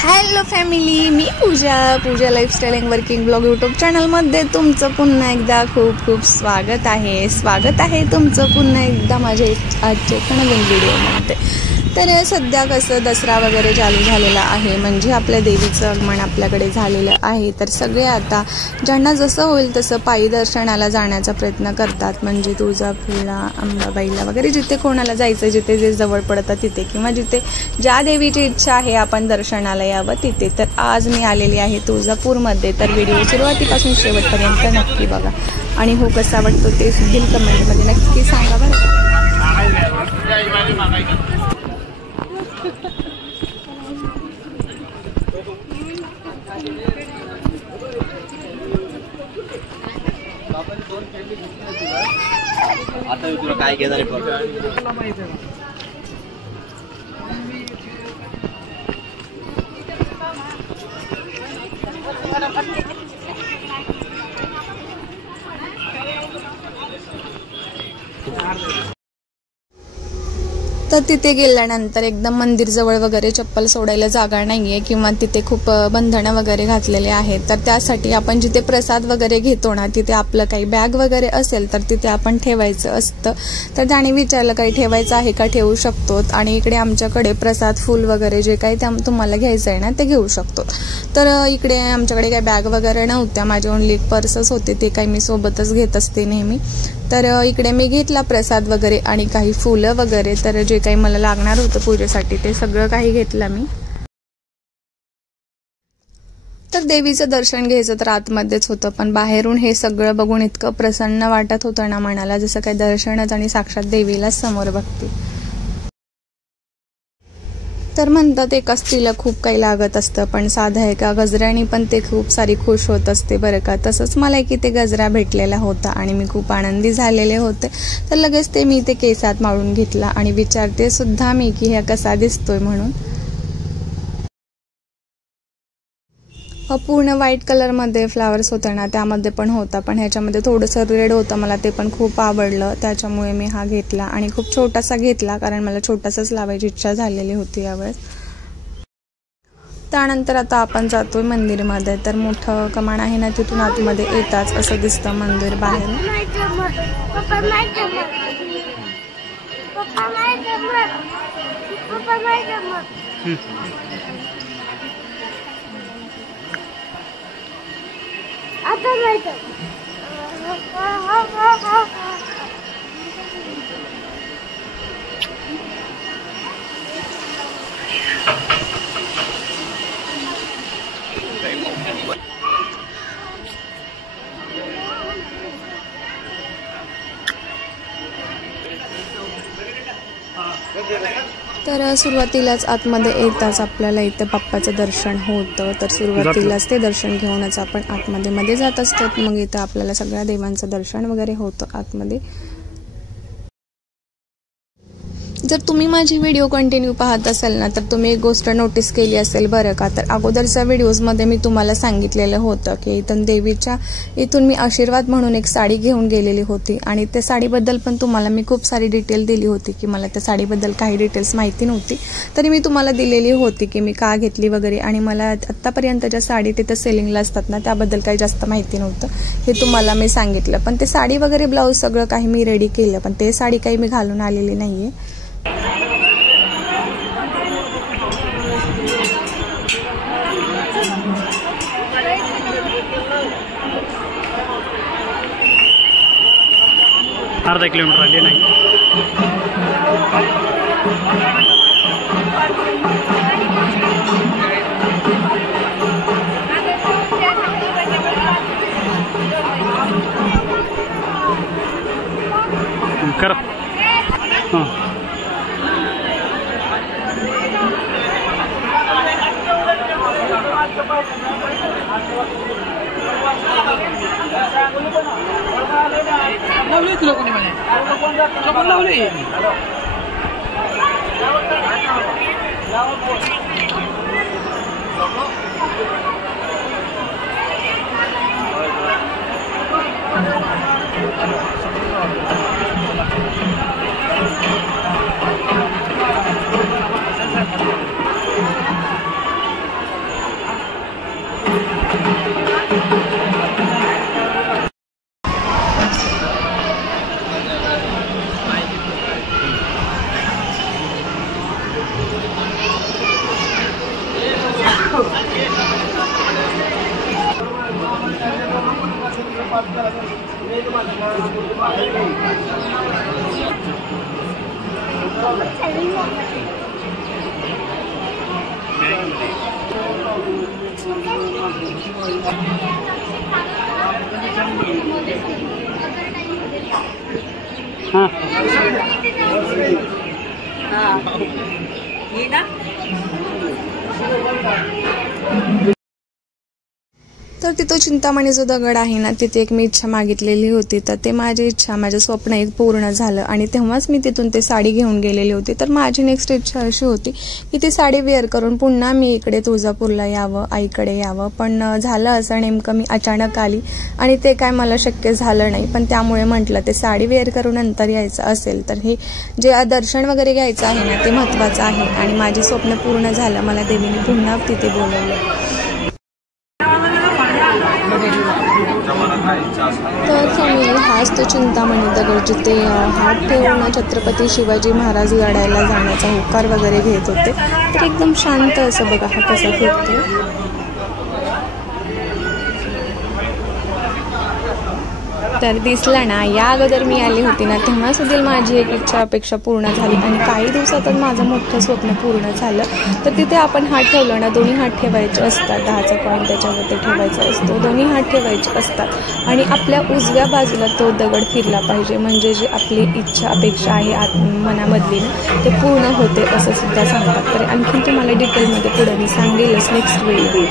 Hello family, मी Pooja lifestyle and working blog YouTube चॅनलमध्ये तुमचं पुन्हा एकदा खूप खूप स्वागत आहे तुमचं पुन्हा एकदा माझ्या आजच्या एका नवीन व्हिडिओमध्ये। तर सध्या कसं दसरा वगैरे चालू झालेला आहे, म्हणजे आपल्या देवीचं आगमन आपल्याकडे झालेलं आहे। तर सगळे आता ज्यांना जसं होईल तसं पायी दर्शनाला जाण्याचा प्रयत्न करतात, म्हणजे तुळजापूरला, अंबाबाईला वगैरे जिथे कोणाला जायचं, जिथे जे जवळ पडतं तिथे, किंवा जिथे ज्या देवीची इच्छा आहे आपण दर्शनाला यावं तिथे। तर आज मी आलेली आहे तुळजापूरमध्ये। तर व्हिडिओ सुरुवातीपासून शेवटपर्यंत नक्की बघा आणि हो कसा वाटतो ते सुद्धा कमेंटमध्ये नक्की सांगा बरं। आता तुला काय घेणार आहे तर तिथे गेल्यानंतर एकदम मंदिर जवळ वगैरे चप्पल सोडायला जागा नाहीये, किंवा तिथे खूप बंधनं वगैरे घातलेले आहेत। तर त्यासाठी आपण जिथे प्रसाद वगैरे घेतो ना, तिथे आपलं काही बॅग वगैरे असेल तर तिथे आपण ठेवायचं असतं। तर त्याने विचारलं काही ठेवायचं आहे का, ठेवू शकतो। आणि इकडे आमच्याकडे प्रसाद फूल वगैरे जे काही तुम्हाला घ्यायचं आहे ना ते घेऊ शकतो। तर इकडे आमच्याकडे काही बॅग वगैरे नव्हत्या, माझे ओनली पर्सच होते, ते काही मी सोबतच घेत असते नेहमी। तर इकडे मी घेतला प्रसाद वगैरे आणि काही फुलं वगैरे, तर जे काही मला लागणार होतं पूजेसाठी ते सगळं काही घेतलं मी। तर देवीचं दर्शन घ्यायचं तर आतमध्येच होतं, पण बाहेरून हे सगळं बघून इतकं प्रसन्न वाटत होतं ना मनाला, जसं काही दर्शनच आणि साक्षात देवीलाच समोर बघते। तर म्हणतात एका स्त्रीला खूप काही लागत असतं, पण साध्या एका गजऱ्याने पण ते खूप सारी खुश होत असते बरं का। तसंच मला की ते गजरा भेटलेला होता आणि मी खूप आनंदी झालेले होते। तर लगेच ते मी ते केसात माळून घेतला आणि विचारते सुद्धा मी की हा कसा दिसतोय म्हणून। पूर्ण व्हाईट कलरमध्ये फ्लावर्स होते ना, त्यामध्ये पण होता, पण ह्याच्यामध्ये थोडंसं रेड होतं, मला ते पण खूप आवडलं, त्याच्यामुळे मी हा घेतला आणि खूप छोटासा घेतला, कारण मला छोटासाच लावायची इच्छा झालेली होती यावेळेस। त्यानंतर आता आपण जातोय मंदिरमध्ये। तर मोठं कमान आहे ना, तिथून आतमध्ये येताच असं दिसतं मंदिर बाहेर। तर सुरुवातीलाच आतमध्ये येताच आपल्याला इथे बाप्पाचं दर्शन होतं। तर सुरुवातीलाच ते दर्शन घेऊनच आपण आतमध्ये जात असतो। मग इथं आपल्याला सगळ्या देवांचं दर्शन वगैरे होतं आतमध्ये। जर तुम्ही माझी व्हिडिओ कंटिन्यू पाहत असाल ना, तर तुम्ही एक गोष्ट नोटीस केली असेल बरं का। तर अगोदरच्या व्हिडिओजमध्ये मी तुम्हाला सांगितलेलं होतं की इथून मी आशीर्वाद म्हणून एक साडी घेऊन गेलेली होती, आणि त्या साडीबद्दल पण तुम्हाला मी खूप सारी डिटेल दिली होती की मला त्या साडीबद्दल काही डिटेल्स माहिती नव्हती, तरी मी तुम्हाला दिलेली होती की मी का घेतली वगैरे। आणि मला आत्तापर्यंत ज्या साडी तिथं सेलिंगला असतात ना, त्याबद्दल काही जास्त माहिती नव्हतं, हे तुम्हाला मी सांगितलं। पण ते साडी वगैरे ब्लाऊज सगळं काही मी रेडी केलं, पण ते साडी काही मी घालून आलेली नाहीये। अर्धा किलोमीटर आले नाही। कर हां लावली तुला कोणी म्हणे लावली। तर तिथं चिंतामणी जो दगड आहे ना, तिथे एक मी इच्छा मागितलेली होती. तर ते माझी इच्छा, माझं स्वप्न एक पूर्ण झालं आणि तेव्हाच मी तिथून ते साडी घेऊन गेलेली होती. तर माझी नेक्स्ट इच्छा अशी होती की ती साडी वेअर करून पुन्हा मी इकडे तुळजापूरला यावं, आईकडे यावं. पण झालं असं, नेमकं मी अचानक आली आणि ते काय मला शक्य झालं नाही. पण त्यामुळे म्हटलं ते साडी वेअर करून नंतर यायचं असेल तर हे जे दर्शन वगैरे घ्यायचं आहे ना, ते महत्त्वाचं आहे. आणि माझे स्वप्न पूर्ण झालं, मला देवीने पुन्हा तिथे बोलवलं. तर फॅमिली, हाच तो चिंतामणी दगड जिथे हात ठेवून छत्रपती शिवाजी महाराज लढायला जाण्याचा होकार वगैरे घेत होते. तर एकदम शांत असं बघा हा कसा फिरतो. तर दिसला ना, या अगोदर मी आली होती ना, तेव्हा सुद्धा माझी एक इच्छा अपेक्षा पूर्ण झाली आणि काही दिवसातच माझं मोठं स्वप्न पूर्ण झालं. तर तिथे आपण हात ठेवलं ना, दोन्ही हात ठेवायचे असतात, 10चा कॉईन त्याच्यावरती ठेवायचा असतो, दोन्ही हात ठेवायचे असतात आणि आपल्या उजव्या बाजूला तो दगड फिरला पाहिजे. म्हणजे जी आपली इच्छा अपेक्षा आहे मनामधली ना, ते पूर्ण होते असं सुद्धा सांगतात. तर आणखी तुम्हाला डिटेलमध्ये पुढे मी सांगेलच नेक्स्ट व्हिडिओ.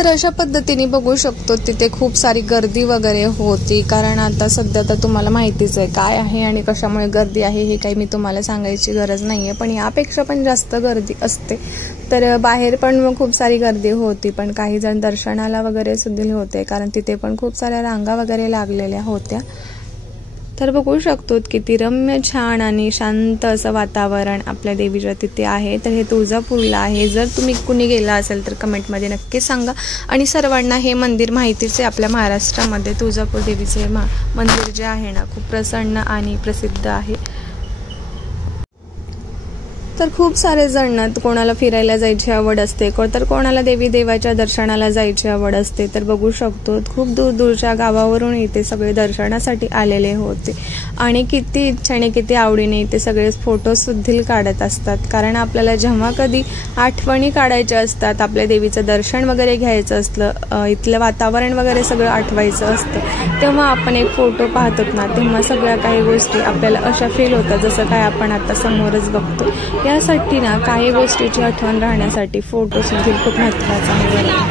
तर अशा पद्धतीने बघू शकतो तिथे खूप सारी गर्दी वगैरे होती, कारण आता सध्या तर तुम्हाला माहितीच आहे काय आहे आणि कशामुळे गर्दी आहे हे काही मी तुम्हाला सांगायची गरज नाही आहे, पण यापेक्षा पण जास्त गर्दी असते. तर बाहेर पण खूप सारी गर्दी होती, पण काही जण दर्शनाला वगैरे सुद्धा होते, कारण तिथे पण खूप साऱ्या रांगा वगैरे लागलेल्या होत्या. तर बघू शकतो किती रम्य छान आणि शांत असं वातावरण आपल्या देवीच्या तिथे आहे. तर हे तुळजापूरला आहे. जर तुम्ही कुणी गेला असेल तर कमेंटमध्ये नक्की सांगा. आणि सर्वांना हे मंदिर माहितीच आहे, आपल्या महाराष्ट्रामध्ये तुळजापूर देवीचे मंदिर जे आहे ना खूप प्रसन्न आणि प्रसिद्ध आहे. तर खूप सारे जण कोणाला फिरायला जायची आवड असते, तर कोणाला देवी देवाच्या दर्शनाला जायची आवड असते. तर बघू शकतो खूप दूरदूरच्या गावावरून इथे सगळे दर्शनासाठी आलेले होते आणि किती इच्छेने किती आवडीने इथे सगळे फोटो सुद्धा काढत असतात, कारण आपल्याला जेव्हा कधी आठवणी काढायच्या असतात, आपल्या देवीचं दर्शन वगैरे घ्यायचं असलं, इथलं वातावरण वगैरे सगळं आठवायचं असतं, तेव्हा आपण एक फोटो पाहतो ना, तेव्हा सगळ्या काही गोष्टी आपल्याला अशा फील होतात जसं काय आपण आता समोरच बघतो. यासाठी ना काही गोष्टीची आठवण राहण्यासाठी फोटो सुद्धा खूप महत्त्वाचा आहे.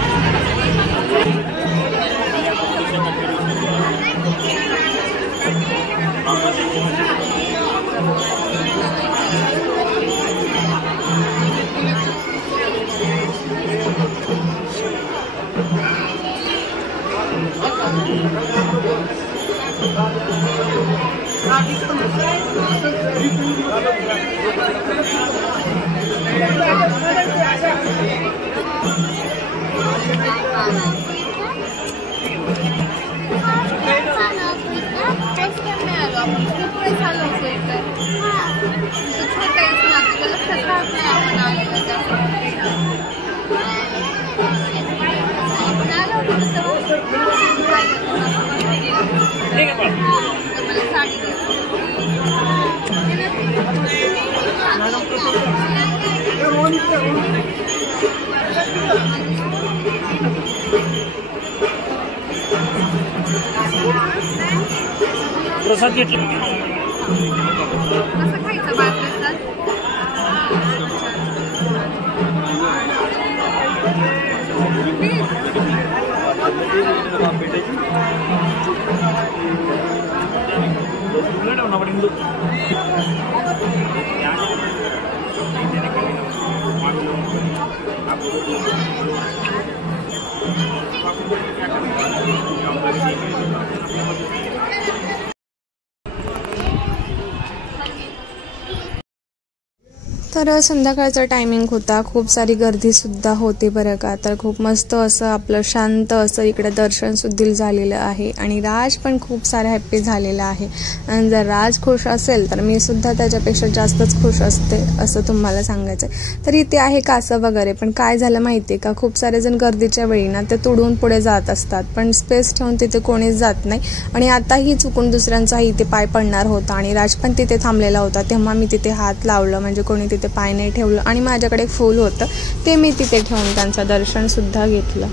प्रसाद घेतला कसं खायचं बाळप्रसाद? तर संध्याकाळचा टायमिंग होता, खूप सारी गर्दी सुद्धा होती बरं का. तर खूप मस्त असं आपलं शांत असं इकडे दर्शन सुद्धा झालेलं आहे आणि राज पण खूप सारा हॅप्पी झालेला आहे. आणि जर राज खुश असेल तर मी सुद्धा त्याच्यापेक्षा जास्तच खुश असते असं तुम्हाला सांगायचं आहे. तर इथे आहे कासव वगैरे, पण काय झालं माहिती आहे का, खूप सारे जण गर्दीच्या वेळी ना ते तुडून पुढे जात असतात, पण स्पेस ठेवून तिथे कोणीच जात नाही. आणि आताही चुकून दुसऱ्यांचाही इथे पाय पडणार होता आणि राज पण तिथे थांबलेला होता, तेव्हा मी तिथे हात लावलं, म्हणजे कोणी तिथे पाय नाही ठेवलं आणि माझ्याकडे फूल होतं ते मी तिथे ठेवून त्यांचं दर्शन सुद्धा घेतलं.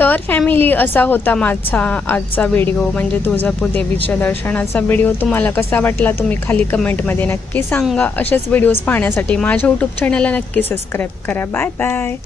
तर फॅमिली असा होता माझा आजचा व्हिडिओ, म्हणजे तुळजापूर देवीच्या दर्शनाचा व्हिडिओ. तुम्हाला कसा वाटला तुम्ही खाली कमेंटमध्ये नक्की सांगा. असेच व्हिडिओज पाहण्यासाठी माझ्या यूट्यूब चॅनलला नक्की सबस्क्राईब करा. Bye bye.